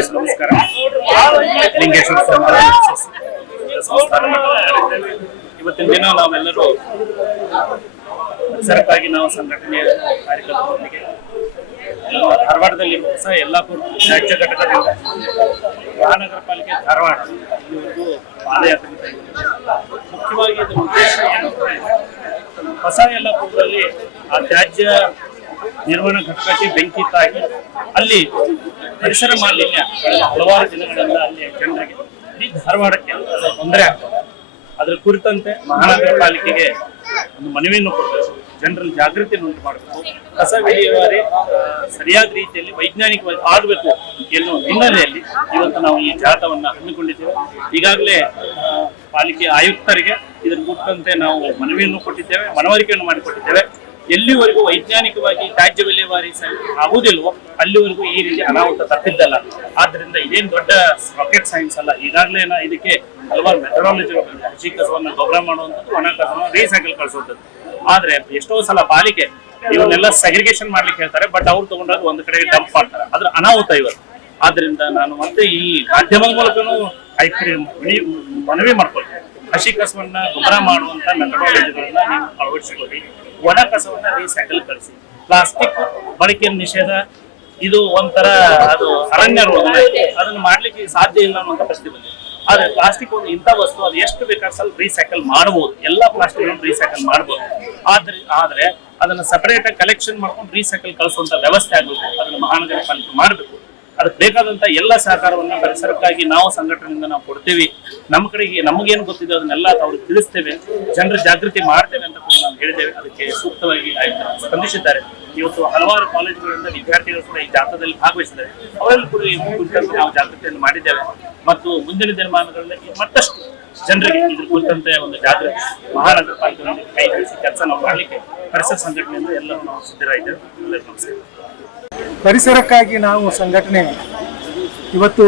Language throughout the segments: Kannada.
ನಮಸ್ಕಾರ. ಲಿಂಗೇಶ್ವರ ಸ್ವಾಮಿ ಸಂಸ್ಥಾನ ಇವತ್ತಿನ ದಿನ ನಾವೆಲ್ಲರೂ ಪರಿಸರಕ್ಕಾಗಿ ನಾವು ಸಂಘಟನೆಯ ಕಾರ್ಯಕರ್ತರೊಂದಿಗೆ ಧಾರವಾಡದಲ್ಲಿ ಹೊಸ ಯಲ್ಲಾಪುರ ರಾಜ್ಯ ಘಟಕದಿಂದ ಮಹಾನಗರ ಪಾಲಿಕೆ ಧಾರವಾಡ ಇಲ್ಲಿವರೆಗೂ ಪಾದಯಾತ್ರೆ. ಮುಖ್ಯವಾಗಿ ಇದರ ಉದ್ದೇಶ ಏನು, ಹೊಸ ಯಲ್ಲಾಪುರದಲ್ಲಿ ಆ ತ್ಯಾಜ್ಯ ನಿರ್ವಹಣಾ ಘಟಕಕ್ಕೆ ಬೆಂಕಿ ತಾಗಿ ಅಲ್ಲಿ ಪರಿಸರ ಮಾಲಿನ್ಯ ಹಲವಾರು ದಿನಗಳಿಂದ ಅಲ್ಲಿ ಜನರಿಗೆ ಈ ಧಾರವಾಡಕ್ಕೆ ತೊಂದರೆ ಆಗ್ತದೆ. ಅದರ ಕುರಿತಂತೆ ಮಹಾನಗರ ಪಾಲಿಕೆಗೆ ಒಂದು ಮನವಿಯನ್ನು ಕೊಡಬೇಕು, ಜನರಲ್ಲಿ ಜಾಗೃತಿಯನ್ನು ಉಂಟು ಮಾಡಬೇಕು, ಕಸ ವಿಲೇವಾರಿ ಸರಿಯಾದ ರೀತಿಯಲ್ಲಿ ವೈಜ್ಞಾನಿಕವಾಗಿ ಆಗಬೇಕು ಎನ್ನುವ ಹಿನ್ನೆಲೆಯಲ್ಲಿ ಇವತ್ತು ನಾವು ಈ ಜಾಥಾವನ್ನು ಹಮ್ಮಿಕೊಂಡಿದ್ದೇವೆ. ಈಗಾಗಲೇ ಪಾಲಿಕೆ ಆಯುಕ್ತರಿಗೆ ಇದರ ಕುರಿತಂತೆ ನಾವು ಮನವಿಯನ್ನು ಕೊಟ್ಟಿದ್ದೇವೆ, ಮನವರಿಕೆಯನ್ನು ಮಾಡಿಕೊಟ್ಟಿದ್ದೇವೆ. ಎಲ್ಲಿವರೆಗೂ ವೈಜ್ಞಾನಿಕವಾಗಿ ತ್ಯಾಜ್ಯ ವಿಲೇವಾರಿ ಆಗುವುದಿಲ್ವೋ ಅಲ್ಲಿವರೆಗೂ ಈ ರೀತಿ ಅನಾಹುತ ತಪ್ಪಿದ್ದಲ್ಲ. ಆದ್ರಿಂದ ಇದೇನು ದೊಡ್ಡ ರಾಕೆಟ್ ಸೈನ್ಸ್ ಅಲ್ಲ. ಈಗಾಗಲೇ ಇದಕ್ಕೆ ಹಲವಾರು ಮೆಥಡಾಲಜಿಗಳು, ಹಸಿ ಕಸವನ್ನು ಗೊಬ್ಬರ ಮಾಡುವಂಥದ್ದು, ಒಣ ಕಸವನ್ನು ರೀಸೈಕಲ್ ಕಳಿಸುವಂಥದ್ದು. ಆದ್ರೆ ಎಷ್ಟೋ ಸಲ ಪಾಲಿಕೆ ಇವನ್ನೆಲ್ಲ ಸೆಗ್ರಿಗೇಷನ್ ಮಾಡ್ಲಿಕ್ಕೆ ಹೇಳ್ತಾರೆ, ಬಟ್ ಅವ್ರು ತಗೊಂಡಾಗ ಒಂದು ಕಡೆಗೆ ಡಂಪ್ ಮಾಡ್ತಾರೆ. ಅದ್ರ ಅನಾಹುತ ಇವತ್ತು. ಆದ್ರಿಂದ ನಾನು ಮತ್ತೆ ಈ ಮಾಧ್ಯಮದ ಮೂಲಕನೂ ಮನವಿ ಮಾಡ್ಕೊಳ್ತೇನೆ, ಹಸಿ ಕಸವನ್ನ ಗೊಬ್ಬರ ಮಾಡುವಂತ ಮೆಥಡಾಲಜಿಗಳನ್ನ ನೀವು ಅಳವಡಿಸಿಕೊಳ್ಳಿ, ಒಣ ಕಸವನ್ನ ರೀಸೈಕಲ್ ಕಳಿಸಿ. ಪ್ಲಾಸ್ಟಿಕ್ ಬಳಕೆಯ ನಿಷೇಧ ಇದು ಒಂಥರ ಅದು ಅರಣ್ಯ ರೋಗ, ಅದನ್ನ ಮಾಡ್ಲಿಕ್ಕೆ ಸಾಧ್ಯ ಇಲ್ಲ ಅನ್ನುವಂಥ ಪರಿಸ್ಥಿತಿ ಬಂದಿದೆ. ಆದ್ರೆ ಪ್ಲಾಸ್ಟಿಕ್ ಒಂದು ಇಂಥ ವಸ್ತು, ಅದು ಎಷ್ಟು ಬೇಕಾದ್ರೆ ಸ್ವಲ್ಪ ರೀಸೈಕಲ್ ಮಾಡಬಹುದು, ಎಲ್ಲಾ ಪ್ಲಾಸ್ಟಿಕ್ ರೀಸೈಕಲ್ ಮಾಡಬಹುದು. ಆದ್ರೆ ಅದನ್ನ ಸಪರೇಟ್ ಆಗಿ ಕಲೆಕ್ಷನ್ ಮಾಡ್ಕೊಂಡು ರೀಸೈಕಲ್ ಕಳಿಸುವಂತ ವ್ಯವಸ್ಥೆ ಆಗಬೇಕು. ಅದನ್ನ ಮಹಾನಗರ ಪಾಲಿಕೆ ಮಾಡಬೇಕು. ಅದಕ್ಕೆ ಬೇಕಾದಂತ ಎಲ್ಲ ಸಹಕಾರವನ್ನ ಪರಿಸರಕ್ಕಾಗಿ ನಾವು ಸಂಘಟನೆಯಿಂದ ನಾವು ಕೊಡ್ತೇವೆ. ನಮ್ಮ ಕಡೆಗೆ ನಮಗೇನು ಗೊತ್ತಿದೆ ಅದನ್ನೆಲ್ಲ ಅವ್ರಿಗೆ ತಿಳಿಸ್ತೇವೆ, ಜನರ ಜಾಗೃತಿ ಮಾಡ್ತೇವೆ ಅಂತ ಕೂಡ ನಾವು ಹೇಳಿದ್ದೇವೆ. ಅದಕ್ಕೆ ಸೂಕ್ತವಾಗಿ ಸ್ಪಂದಿಸಿದ್ದಾರೆ. ಇವತ್ತು ಹಲವಾರು ಕಾಲೇಜುಗಳಿಂದ ವಿದ್ಯಾರ್ಥಿಗಳು ಕೂಡ ಈ ಜಾಥಾದಲ್ಲಿ ಭಾಗವಹಿಸಿದ್ದಾರೆ. ಅವರೆಲ್ಲೂ ಕೂಡ ಈ ಕುರಿತಂತೆ ನಾವು ಜಾಗೃತಿಯನ್ನು ಮಾಡಿದ್ದೇವೆ ಮತ್ತು ಮುಂದಿನ ದಿನಮಾನಗಳಲ್ಲಿ ಮತ್ತಷ್ಟು ಜನರಿಗೆ ಇದ್ರ ಕುರಿತಂತೆ ಒಂದು ಜಾಗೃತಿ ಮಹಾನಗರ ಪಾಲಿಕೆ ಕೈ ಜೋಡಿಸಿ ಕೆಲಸ ನಾವು ಮಾಡಲಿಕ್ಕೆ ಪರಿಸರ ಸಂಘಟನೆಯಿಂದ ಎಲ್ಲರೂ ನಾವು ಸಿದ್ಧರಾಗಿದ್ದೇವೆ. ಎಲ್ಲರಿಗೂ ನಮಸ್ಕಾರ. ಪರಿಸರಕ್ಕಾಗಿ ನಾವು ಸಂಘಟನೆ ಇವತ್ತು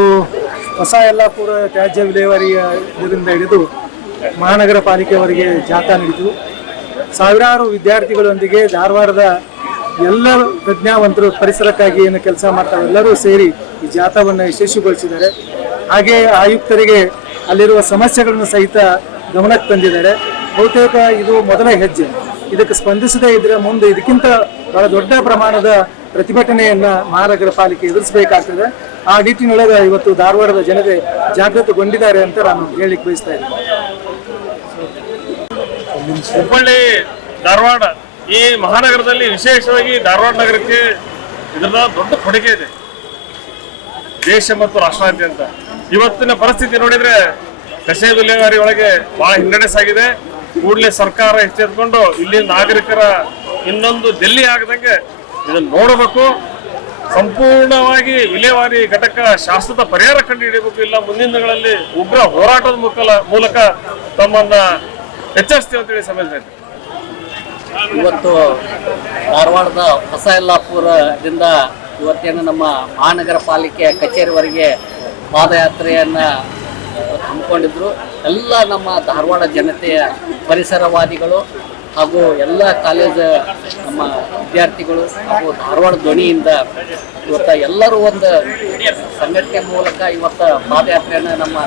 ಹೊಸ ಯಲ್ಲಾಪುರ ತ್ಯಾಜ್ಯ ವಿಲೇವಾರಿಯ ಇದರಿಂದ ಹಿಡಿದು ಮಹಾನಗರ ಪಾಲಿಕೆಯವರೆಗೆ ಜಾಥಾ ನಡೆಯಿತು. ಸಾವಿರಾರು ವಿದ್ಯಾರ್ಥಿಗಳೊಂದಿಗೆ ಧಾರವಾಡದ ಎಲ್ಲ ಪ್ರಜ್ಞಾವಂತರು ಪರಿಸರಕ್ಕಾಗಿ ಏನು ಕೆಲಸ ಮಾಡ್ತಾರೆ ಎಲ್ಲರೂ ಸೇರಿ ಈ ಜಾಥಾವನ್ನು ಯಶಸ್ವಿಗೊಳಿಸಿದ್ದಾರೆ. ಹಾಗೆ ಆಯುಕ್ತರಿಗೆ ಅಲ್ಲಿರುವ ಸಮಸ್ಯೆಗಳನ್ನು ಸಹಿತ ಗಮನಕ್ಕೆ ತಂದಿದ್ದಾರೆ. ಬಹುತೇಕ ಇದು ಮೊದಲ ಹೆಜ್ಜೆ. ಇದಕ್ಕೆ ಸ್ಪಂದಿಸದೇ ಇದ್ರೆ ಮುಂದೆ ಇದಕ್ಕಿಂತ ಬಹಳ ದೊಡ್ಡ ಪ್ರಮಾಣದ ಪ್ರತಿಭಟನೆಯನ್ನ ಮಹಾನಗರ ಪಾಲಿಕೆ ಎದುರಿಸಬೇಕಾಗ್ತದೆ. ಆ ನಿಟ್ಟಿನೊಳಗೆ ಇವತ್ತು ಧಾರವಾಡದ ಜನತೆ ಜಾಗೃತಗೊಂಡಿದ್ದಾರೆ ಅಂತ ನಾನು ಹೇಳಿಕ್ಕೆ ಬಯಸ್ತಾ ಇದ್ದೀನಿ. ಹುಬ್ಬಳ್ಳಿ ಧಾರವಾಡ ಈ ಮಹಾನಗರದಲ್ಲಿ ವಿಶೇಷವಾಗಿ ಧಾರವಾಡ ನಗರಕ್ಕೆ ಇದರ ದೊಡ್ಡ ಕೊಡುಗೆ ಇದೆ, ದೇಶ ಮತ್ತು ರಾಷ್ಟ್ರಾದ್ಯಂತ. ಇವತ್ತಿನ ಪರಿಸ್ಥಿತಿ ನೋಡಿದ್ರೆ ಕಸ ವಿಲೇವಾರಿ ಒಳಗೆ ಬಹಳ ಹಿನ್ನಡೆ ಸಾಗಿದೆ. ಕೂಡಲೇ ಸರ್ಕಾರ ಎಚ್ಚೆತ್ತುಕೊಂಡು ಇಲ್ಲಿ ನಾಗರಿಕರ ಇನ್ನೊಂದು ದಿಲ್ಲಿ ಆಗದಂಗೆ ಇದನ್ನು ನೋಡಬೇಕು. ಸಂಪೂರ್ಣವಾಗಿ ವಿಲೇವಾರಿ ಘಟಕ ಶಾಶ್ವತ ಪರಿಹಾರ ಕಂಡು ಹಿಡಿಯಬೇಕು. ಇಲ್ಲ ಮುಂದಿನ ದಿನಗಳಲ್ಲಿ ಉಗ್ರ ಹೋರಾಟದ ಮೂಲಕ ತಮ್ಮನ್ನ ಎಚ್ಚರಿಸ್ತೀವಿ ಅಂತೇಳಿ ಸಮಸ್ಯೆ ಇದೆ. ಇವತ್ತು ಧಾರವಾಡದ ಹೊಸ ಯಲ್ಲಾಪುರದಿಂದ ಇವತ್ತೇನು ನಮ್ಮ ಮಹಾನಗರ ಪಾಲಿಕೆ ಕಚೇರಿವರೆಗೆ ಪಾದಯಾತ್ರೆಯನ್ನು ಹಮ್ಮಿಕೊಂಡಿದ್ರು. ಎಲ್ಲ ನಮ್ಮ ಧಾರವಾಡ ಜನತೆಯ ಪರಿಸರವಾದಿಗಳು ಹಾಗೂ ಎಲ್ಲ ಕಾಲೇಜ್ ನಮ್ಮ ವಿದ್ಯಾರ್ಥಿಗಳು ಹಾಗೂ ಧಾರವಾಡ ಧ್ವನಿಯಿಂದ ಇವತ್ತು ಎಲ್ಲರೂ ಒಂದು ಸಂಘಟನೆ ಮೂಲಕ ಇವತ್ತು ಪಾದಯಾತ್ರೆಯನ್ನು ನಮ್ಮ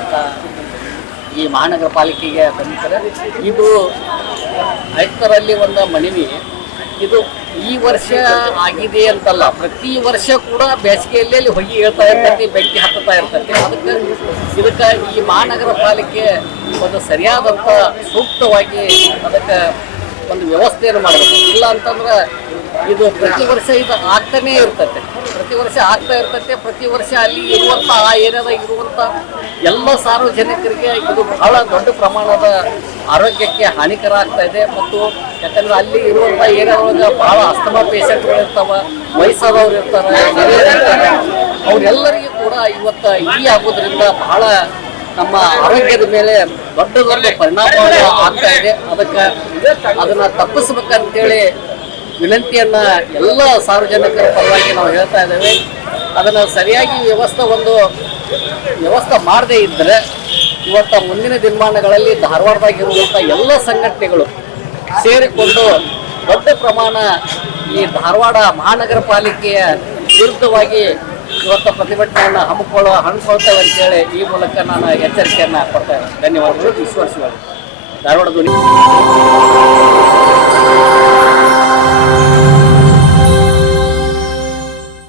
ಈ ಮಹಾನಗರ ಪಾಲಿಕೆಗೆ ಬಂದಿದ್ದಾರೆ. ಇದು ಆಯುಕ್ತರಲ್ಲಿ ಒಂದು ಮನವಿ, ಇದು ಈ ವರ್ಷ ಆಗಿದೆ ಅಂತಲ್ಲ, ಪ್ರತಿ ವರ್ಷ ಕೂಡ ಬೇಸಿಗೆಯಲ್ಲಿ ಅಲ್ಲಿ ಹೊಗೆ ಹೇಳ್ತಾ ಇರ್ತೈತಿ, ಬೆಂಕಿ ಹತ್ತುತ್ತಾ ಇರ್ತೈತಿ. ಇದಕ್ಕೆ ಈ ಮಹಾನಗರ ಪಾಲಿಕೆ ಒಂದು ಸರಿಯಾದಂಥ ಸೂಕ್ತವಾಗಿ ಅದಕ್ಕೆ ಒಂದು ವ್ಯವಸ್ಥೆಯನ್ನು ಮಾಡಬೇಕು. ಇಲ್ಲ ಅಂತಂದ್ರೆ ಇದು ಪ್ರತಿ ವರ್ಷ ಇದು ಆಗ್ತಾನೇ ಇರ್ತೈತೆ, ಪ್ರತಿ ವರ್ಷ ಆಗ್ತಾ ಇರ್ತೈತೆ. ಪ್ರತಿ ವರ್ಷ ಅಲ್ಲಿ ಇರುವಂಥ ಆ ಏರಿಯಾದಾಗ ಇರುವಂಥ ಎಲ್ಲ ಸಾರ್ವಜನಿಕರಿಗೆ ಇದು ಬಹಳ ದೊಡ್ಡ ಪ್ರಮಾಣದ ಆರೋಗ್ಯಕ್ಕೆ ಹಾನಿಕರ ಆಗ್ತಾ ಇದೆ. ಮತ್ತು ಯಾಕಂದ್ರೆ ಅಲ್ಲಿ ಇರುವಂಥ ಏರಿಯಾದೊಳಗೆ ಬಹಳ ಅಸ್ತಮಾ ಪೇಷಂಟ್ಗಳು ಇರ್ತಾವೆ, ವಯಸ್ಸಾದವ್ರು ಇರ್ತಾರೆ, ಅವರೆಲ್ಲರಿಗೂ ಕೂಡ ಇವತ್ತು ಈ ಆಗೋದ್ರಿಂದ ಬಹಳ ನಮ್ಮ ಆರೋಗ್ಯದ ಮೇಲೆ ದೊಡ್ಡ ದೊಡ್ಡ ಪರಿಣಾಮ ಆಗ್ತಾ ಇದೆ. ಅದನ್ನು ತಪ್ಪಿಸ್ಬೇಕಂತೇಳಿ ವಿನಂತಿಯನ್ನು ಎಲ್ಲ ಸಾರ್ವಜನಿಕರ ಪರವಾಗಿ ನಾವು ಹೇಳ್ತಾ ಇದ್ದೇವೆ. ಅದನ್ನು ಸರಿಯಾಗಿ ವ್ಯವಸ್ಥೆ ಮಾಡದೇ ಇದ್ದರೆ ಇವತ್ತು ಮುಂದಿನ ದಿನಮಾನಗಳಲ್ಲಿ ಧಾರವಾಡದಾಗಿರುವಂಥ ಎಲ್ಲ ಸಂಘಟನೆಗಳು ಸೇರಿಕೊಂಡು ದೊಡ್ಡ ಪ್ರಮಾಣ ಈ ಧಾರವಾಡ ಮಹಾನಗರ ಪಾಲಿಕೆಯ ವಿರುದ್ಧವಾಗಿ ಇವತ್ತು ಪ್ರತಿಭಟನೆಯನ್ನು ಹಮ್ಮಿಕೊಳ್ತೇವೆ ಅಂತೇಳಿ ಈ ಮೂಲಕ ನಾನು ಎಚ್ಚರಿಕೆಯನ್ನು ಕೊಡ್ತೇನೆ. ಧನ್ಯವಾದಗಳು. ಈಶ್ವರ್ ಶಿವಾಳಿ, ಧಾರವಾಡ ಧ್ವನಿ.